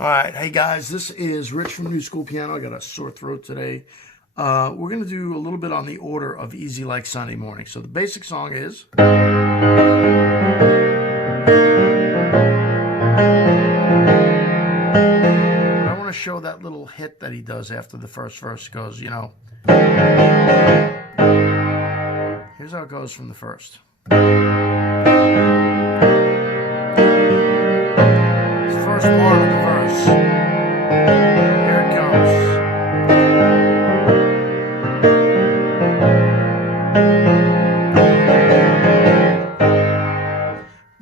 All right, hey guys, this is Rich from New School Piano. I got a sore throat today. We're going to do a little bit on the order of Easy Like Sunday Morning. So the basic song is... I want to show that little hit that he does after the first verse. It goes, you know... Here's how it goes from the first. First part of the verse. Here it comes.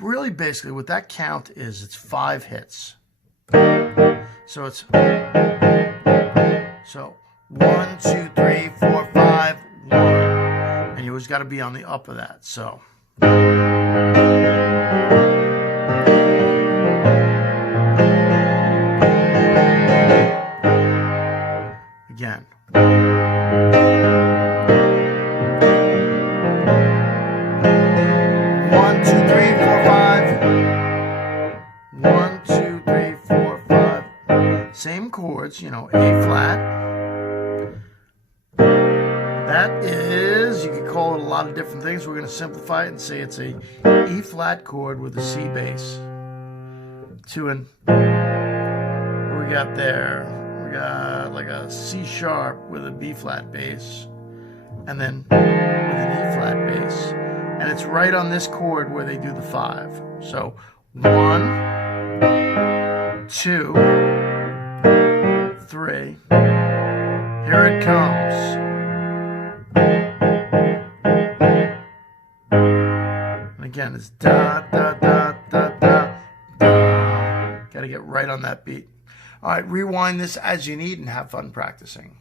Really, basically, what that count is, it's 5 hits. So it's 1, 2, 3, 4, 5, 1, and you always got to be on the up of that. So. Again. 1, 2, 3, 4, 5. 1, 2, 3, 4, 5. Same chords, you know, A flat. That is, you could call it a lot of different things. We're going to simplify it and say it's a E flat chord with a C bass. What we got there? We got like a C sharp with a B flat bass, and then with an E flat bass, and it's right on this chord where they do the 5. So 1, 2, 3. Here it comes. And again, it's da da da da da da. Got to get right on that beat. All right, rewind this as you need and have fun practicing.